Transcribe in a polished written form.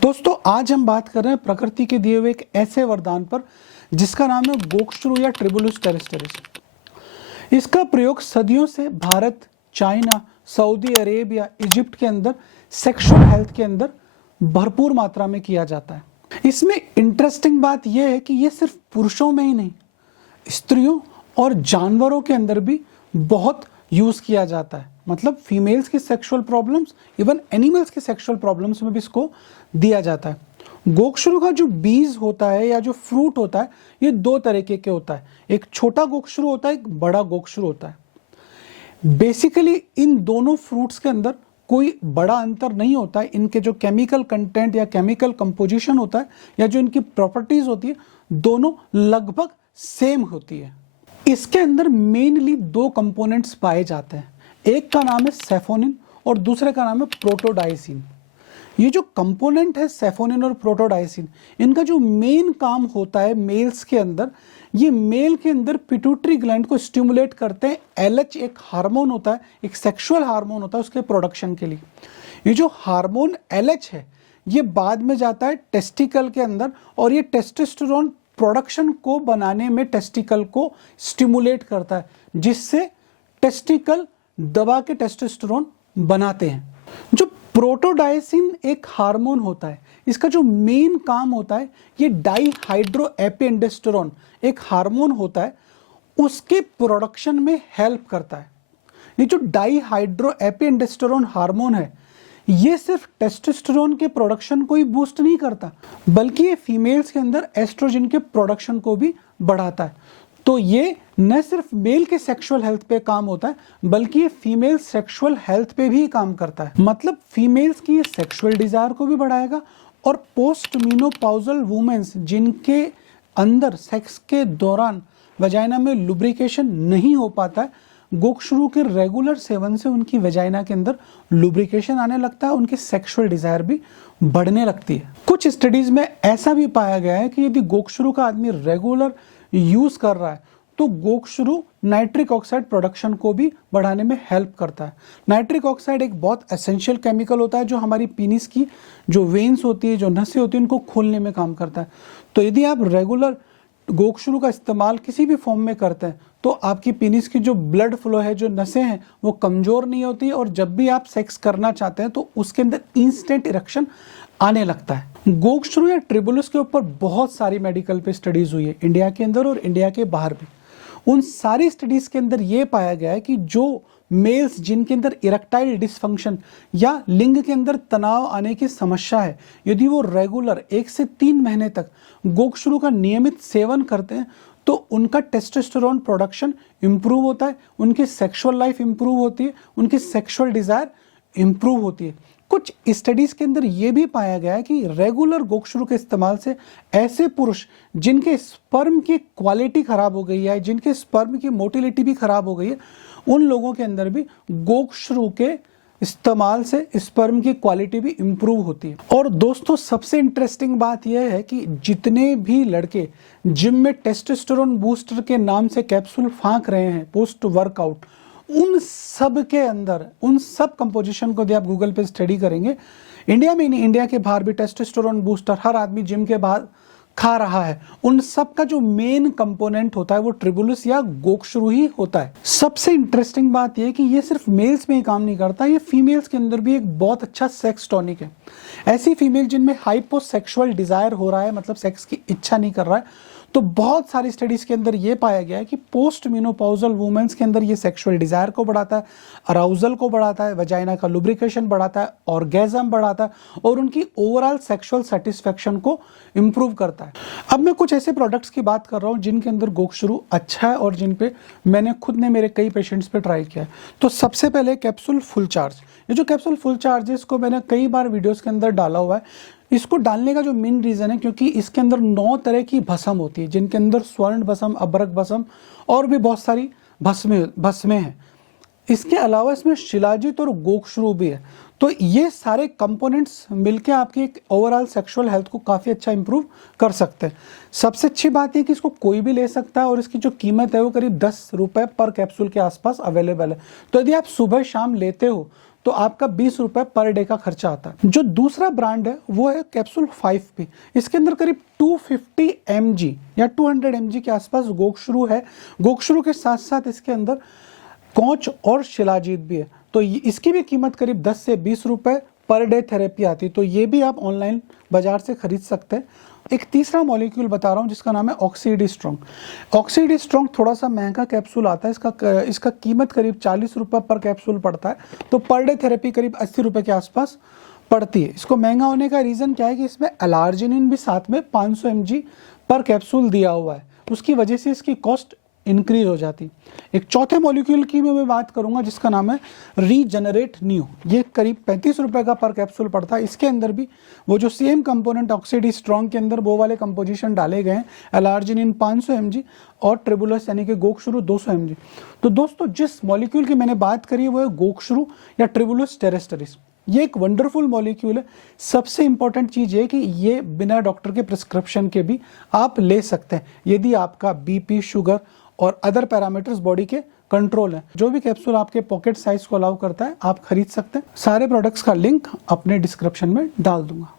दोस्तों आज हम बात कर रहे हैं प्रकृति के दिए हुए एक ऐसे वरदान पर जिसका नाम है गोक्षरू या ट्रिबुलस टेरेस्टेरिस। इसका प्रयोग सदियों से Bharat, China, Saudi Arabia, Egypt के अंदर सेक्सुअल हेल्थ के अंदर भरपूर मात्रा में किया जाता है। इसमें इंटरेस्टिंग बात यह है कि यह सिर्फ पुरुषों में ही नहीं, स्त्रियों और जानवरों के अंदर भी बहुत यूज किया जाता है। मतलब फीमेल्स की सेक्सुअल प्रॉब्लम्स, इवन एनिमल्स की सेक्सुअल प्रॉब्लम्स में भी इसको दिया जाता है। गोक्षरू का जो बीज होता है या जो फ्रूट होता है, ये दो तरीके के होता है। एक छोटा गोक्षरू होता है, एक बड़ा गोक्षरू होता है। बेसिकली इन दोनों फ्रूट्स के अंदर कोई बड़ा अंतर नहीं होता है। इनके जो केमिकल कंटेंट या केमिकल कंपोजिशन होता है या जो इनकी प्रॉपर्टीज होती है, दोनों लगभग सेम होती है। इसके अंदर मेनली दो कंपोनेंट्स पाए जाते हैं। एक का नाम है सेफोनिन और दूसरे का नाम है प्रोटोडाइसिन। ये जो कंपोनेंट है सेफोनिन और प्रोटोडाइसिन, इनका जो मेन काम होता है मेल्स के अंदर, ये मेल के अंदर पिट्यूटरी ग्लैंड को स्टिमुलेट करते हैं। एलएच एक हार्मोन होता है, एक सेक्सुअल हार्मोन होता है उसके प्रोडक्शन के लिए। ये जो हार्मोन एलएच है, ये बाद में जाता है टेस्टिकल के अंदर और ये टेस्टोस्टेरोन प्रोडक्शन को बनाने में टेस्टिकल को स्टिमुलेट करता है, जिससे टेस्टिकल दबा के टेस्टोस्टेरोन बनाते हैं। जो प्रोटोडाइसिन एक हार्मोन होता है, इसका जो मेन काम होता है, ये डाईहाइड्रोएपिएंडोस्टेरोन एक हार्मोन होता है, उसके प्रोडक्शन में हेल्प करता है। ये जो डाईहाइड्रोएपिएंडोस्टेरोन हार्मोन है, ये सिर्फ टेस्टोस्टेरोन के प्रोडक्शन को ही बूस्ट नहीं करता, बल्कि ये फीमेल्स के अंदर एस्ट्रोजन के प्रोडक्शन को भी बढ़ाता है। तो ये न सिर्फ मेल के सेक्सुअल हेल्थ पे काम होता है, बल्कि ये फीमेल सेक्सुअल हेल्थ पे भी काम करता है। मतलब फीमेल्स की ये सेक्सुअल डिजायर को भी बढ़ाएगा और पोस्ट मेनोपॉजल वुमेन्स जिनके अंदर सेक्स के दौरान वजाइना में लुब्रिकेशन नहीं हो पाता है, गोक्षरू के रेगुलर सेवन से उनकी वजाइना के अंदर लुब्रिकेशन आने लगता है, उनकी सेक्सुअल डिजायर भी बढ़ने लगती है। कुछ स्टडीज में ऐसा भी पाया गया है कि यदि गोक्षरू का आदमी रेगुलर यूज कर रहा है तो गोक्षरू नाइट्रिक ऑक्साइड प्रोडक्शन को भी बढ़ाने में हेल्प करता है। नाइट्रिक ऑक्साइड एक बहुत एसेंशियल केमिकल होता है जो हमारी पीनिस की जो वेन्स होती है, जो नसें होती है, उनको खोलने में काम करता है। तो यदि आप रेगुलर गोक्षरू का इस्तेमाल किसी भी फॉर्म में करते हैं तो आपकी पीनिस की जो ब्लड फ्लो है, जो नसें हैं, वो कमजोर नहीं होती और जब भी आप सेक्स करना चाहते हैं तो उसके अंदर इंस्टेंट इरेक्शन आने लगता है। गोक्षरू या ट्रिबुलस के ऊपर बहुत सारी मेडिकल पे स्टडीज हुई है, इंडिया के अंदर और इंडिया के बाहर भी। उन सारी स्टडीज के अंदर ये पाया गया है कि जो मेल्स जिनके अंदर इरेक्टाइल डिसफंक्शन या लिंग के अंदर तनाव आने की समस्या है, यदि वो रेगुलर 1 से 3 महीने तक गोक्षरू का नियमित सेवन करते हैं तो उनका टेस्टोस्टेरोन प्रोडक्शन इंप्रूव होता है, उनकी सेक्सुअल लाइफ इंप्रूव होती है, उनकी सेक्सुअल डिजायर इंप्रूव होती है। कुछ स्टडीज के अंदर यह भी पाया गया है कि रेगुलर गोक्षरू के इस्तेमाल से ऐसे पुरुष जिनके स्पर्म की क्वालिटी खराब हो गई है, जिनके स्पर्म की मोटिलिटी भी खराब हो गई है, उन लोगों के अंदर भी गोक्षरू के इस्तेमाल से स्पर्म की क्वालिटी भी इंप्रूव होती है। और दोस्तों सबसे इंटरेस्टिंग बात यह है कि जितने भी लड़के जिम में टेस्टोस्टेरोन बूस्टर के नाम से कैप्सूल फांक रहे हैं पोस्ट वर्कआउट, उन सब के अंदर, उन सब कंपोजिशन को यदि आप गूगल पे स्टडी करेंगे, इंडिया में नहीं, इंडिया के बाहर भी टेस्टोस्टेरोन बूस्टर हर आदमी जिम के बाहर खा रहा है, उन सब का जो मेन कंपोनेंट होता है वो ट्रिबुलस या गोक्षरू ही होता है। सबसे इंटरेस्टिंग बात यह है कि ये सिर्फ मेल्स में ही काम नहीं करता, ये फीमेल्स के अंदर भी एक बहुत अच्छा सेक्स टॉनिक है। ऐसी फीमेल जिनमें हाइपोसेक्सुअल डिजायर हो रहा है, मतलब सेक्स की इच्छा नहीं कर रहा है, तो बहुत सारी स्टडीज के अंदर ये पाया गया है कि पोस्ट मेनोपॉजल वुमेन्स के अंदर ये सेक्सुअल डिजायर को बढ़ाता है, अराउजल को बढ़ाता है, वजाइना का लुब्रिकेशन बढ़ाता है, ऑर्गेजम बढ़ाता है और उनकी ओवरऑल सेक्सुअल सेटिस्फेक्शन को इंप्रूव करता है। अब मैं कुछ ऐसे प्रोडक्ट्स की बात कर रहा हूँ जिनके अंदर गोक्षरू अच्छा है और जिन पे मैंने खुद ने मेरे कई पेशेंट्स पे ट्राई किया है। तो सबसे पहले कैप्सूल फुल चार्ज। ये जो कैप्सूल फुल चार्ज है, इसको मैंने कई बार वीडियोस के अंदर डाला हुआ है। इसको डालने का जो मेन रीजन है क्योंकि इसके अंदर 9 तरह की भस्म होती है, जिनके अंदर स्वर्ण भस्म, अभ्रक भस्म और भी बहुत सारी भस्में हैं। इसके अलावा इसमें शिलाजित और गोक्षरू भी है। तो ये सारे कंपोनेंट्स मिलके आपकी एक ओवरऑल सेक्सुअल हेल्थ को काफ़ी अच्छा इंप्रूव कर सकते हैं। सबसे अच्छी बात है कि इसको कोई भी ले सकता है और इसकी जो कीमत है वो करीब 10 रुपए पर कैप्सूल के आसपास अवेलेबल है। तो यदि आप सुबह शाम लेते हो तो आपका 20 रुपए पर डे का खर्चा आता है। जो दूसरा ब्रांड है वो है कैप्सूल 5P। इसके अंदर करीब 250 mg या 200 mg के आसपास गोक्षरू है। गोक्षरू के साथ साथ इसके अंदर कौच और शिलाजीत भी है। तो इसकी भी कीमत करीब 10 से 20 रुपए पर डे थेरेपी आती है। तो ये भी आप ऑनलाइन बाजार से खरीद सकते हैं। एक तीसरा मॉलिक्यूल बता रहा हूँ जिसका नाम है ऑक्सीडी स्ट्रॉन्ग। ऑक्सीडी स्ट्रॉन्ग थोड़ा सा महंगा कैप्सूल आता है। इसका कीमत करीब 40 रुपए पर कैप्सूल पड़ता है। तो पर डे थेरेपी करीब 80 रुपए के आसपास पड़ती है। इसको महंगा होने का रीज़न क्या है कि इसमें अलार्जिनिन भी साथ में 500 mg पर कैप्सूल दिया हुआ है। उसकी वजह से इसकी कॉस्ट इंक्रीज हो जाती। एक चौथे मॉलिक्यूल की मैं बात करूंगा जिसका नाम है रीजनरेट न्यू। ये करीब 35 रुपए का पर कैप्सूल पड़ता है। इसके अंदर भी वो जो सेम कंपोनेंट ऑक्सीडी स्ट्रॉन्ग के अंदर वो वाले कंपोजिशन डाले गए हैं, अलार्जिनिन 500 mg और ट्रिबुलस यानी कि गोक्षरू 200 mg। तो दोस्तों जिस मॉलिक्यूल की मैंने बात करी है वो है गोक्षरू या ट्रिबुलस टेरेस्टरिस। ये एक वंडरफुल मॉलिक्यूल है। सबसे इंपॉर्टेंट चीज ये कि ये बिना डॉक्टर के प्रिस्क्रिप्शन के भी आप ले सकते हैं यदि आपका बीपी, शुगर और अदर पैरामीटर्स बॉडी के कंट्रोल है। जो भी कैप्सूल आपके पॉकेट साइज को अलाउ करता है आप खरीद सकते हैं। सारे प्रोडक्ट्स का लिंक अपने डिस्क्रिप्शन में डाल दूंगा।